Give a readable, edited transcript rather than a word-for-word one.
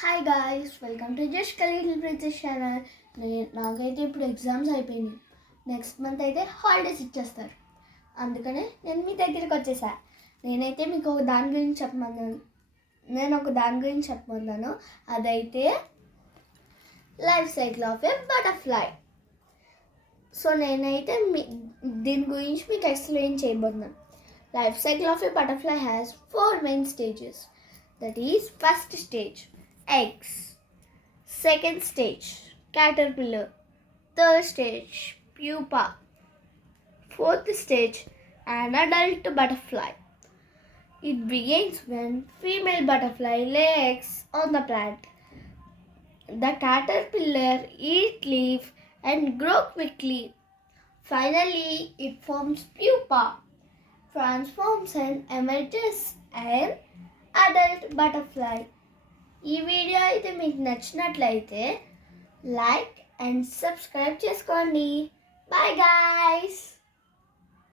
Hi guys, welcome to just little princess channel. నాకైతే ఇప్పుడు ఎగ్జామ్స్ అయిపోయినాయి. నెక్స్ట్ మంత్ అయితే హాలిడేస్ ఇచ్చేస్తారు. అందుకనే నేను మీ దగ్గరికి వచ్చేసా. నేనైతే మీకు ఒక దాని గురించి చెప్పమన్నాను. అదైతే life cycle of A butterfly. So నేనైతే దీని గురించి మీకు ఎక్స్ప్లెయిన్ చేయబోతున్నాను. Life cycle of A butterfly has 4 main stages. That is, first stage, eggs. Second stage, caterpillar. Third stage, pupa. Fourth stage, an adult butterfly. It begins when female butterfly lays eggs on the plant. The caterpillar eats leaf and grow quickly. Finally, it forms pupa, transforms and emerges an adult butterfly. ఈ video అయితే మీకు నచ్చినట్లయితే like and subscribe చేసుకోండి. Bye guys.